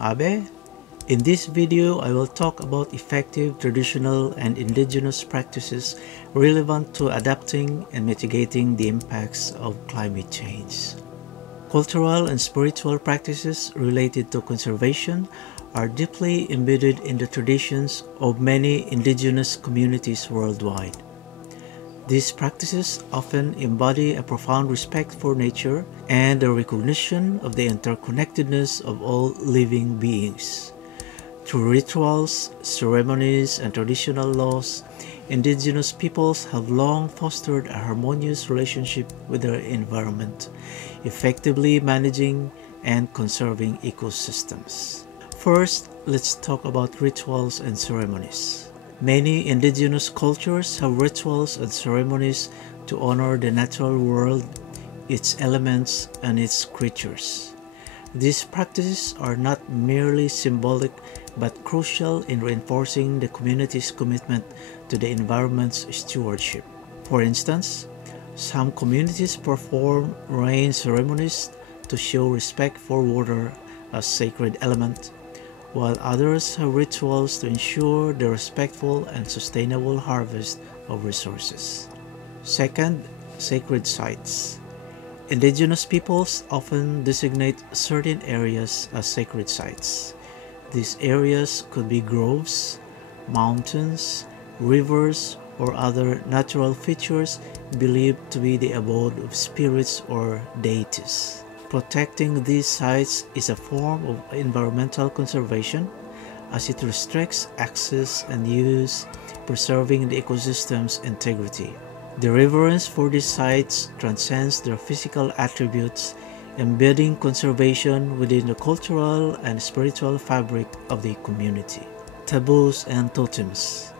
am Abe. In this video, I will talk about effective traditional and indigenous practices relevant to adapting and mitigating the impacts of climate change. Cultural and spiritual practices related to conservation are deeply embedded in the traditions of many indigenous communities worldwide. These practices often embody a profound respect for nature and a recognition of the interconnectedness of all living beings. Through rituals, ceremonies, and traditional laws, indigenous peoples have long fostered a harmonious relationship with their environment, effectively managing and conserving ecosystems. First, let's talk about rituals and ceremonies. Many indigenous cultures have rituals and ceremonies to honor the natural world, its elements, and its creatures. These practices are not merely symbolic but crucial in reinforcing the community's commitment to the environment's stewardship. For instance, some communities perform rain ceremonies to show respect for water as sacred element, while others have rituals to ensure the respectful and sustainable harvest of resources. Second, sacred sites. Indigenous peoples often designate certain areas as sacred sites. These areas could be groves, mountains, rivers, or other natural features believed to be the abode of spirits or deities. Protecting these sites is a form of environmental conservation as it restricts access and use, preserving the ecosystem's integrity. The reverence for these sites transcends their physical attributes, embedding conservation within the cultural and spiritual fabric of the community. Taboos and totems.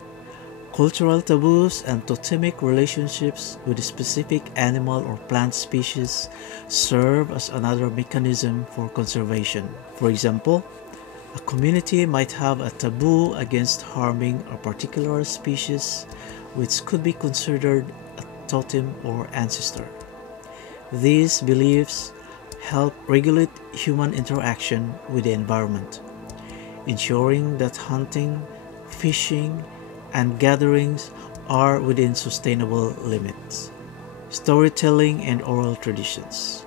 Cultural taboos and totemic relationships with a specific animal or plant species serve as another mechanism for conservation. For example, a community might have a taboo against harming a particular species, which could be considered a totem or ancestor. These beliefs help regulate human interaction with the environment, ensuring that hunting, fishing, and gatherings are within sustainable limits. Storytelling and oral traditions.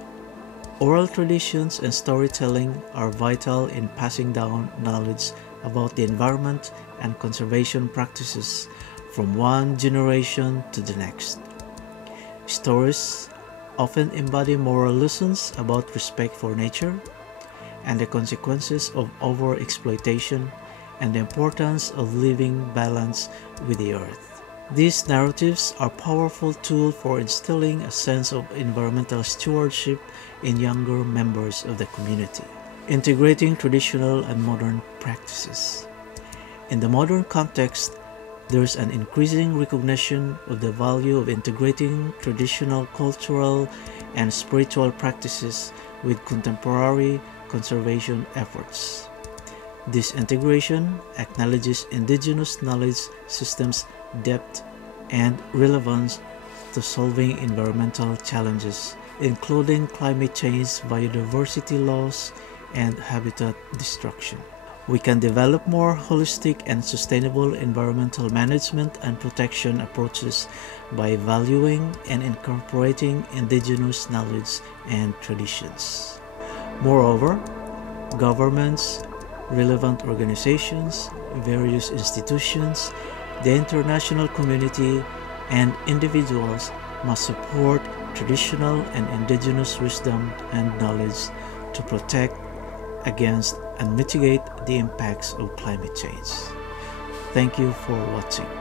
Oral traditions and storytelling are vital in passing down knowledge about the environment and conservation practices from one generation to the next. Stories often embody moral lessons about respect for nature and the consequences of overexploitation and the importance of living balance with the earth. These narratives are a powerful tool for instilling a sense of environmental stewardship in younger members of the community. Integrating traditional and modern practices. In the modern context, there is an increasing recognition of the value of integrating traditional cultural and spiritual practices with contemporary conservation efforts. This integration acknowledges indigenous knowledge systems' depth and relevance to solving environmental challenges, including climate change, biodiversity loss, and habitat destruction. We can develop more holistic and sustainable environmental management and protection approaches by valuing and incorporating indigenous knowledge and traditions. Moreover, governments, relevant organizations, various institutions, the international community, and individuals must support traditional and indigenous wisdom and knowledge to protect against and mitigate the impacts of climate change. Thank you for watching.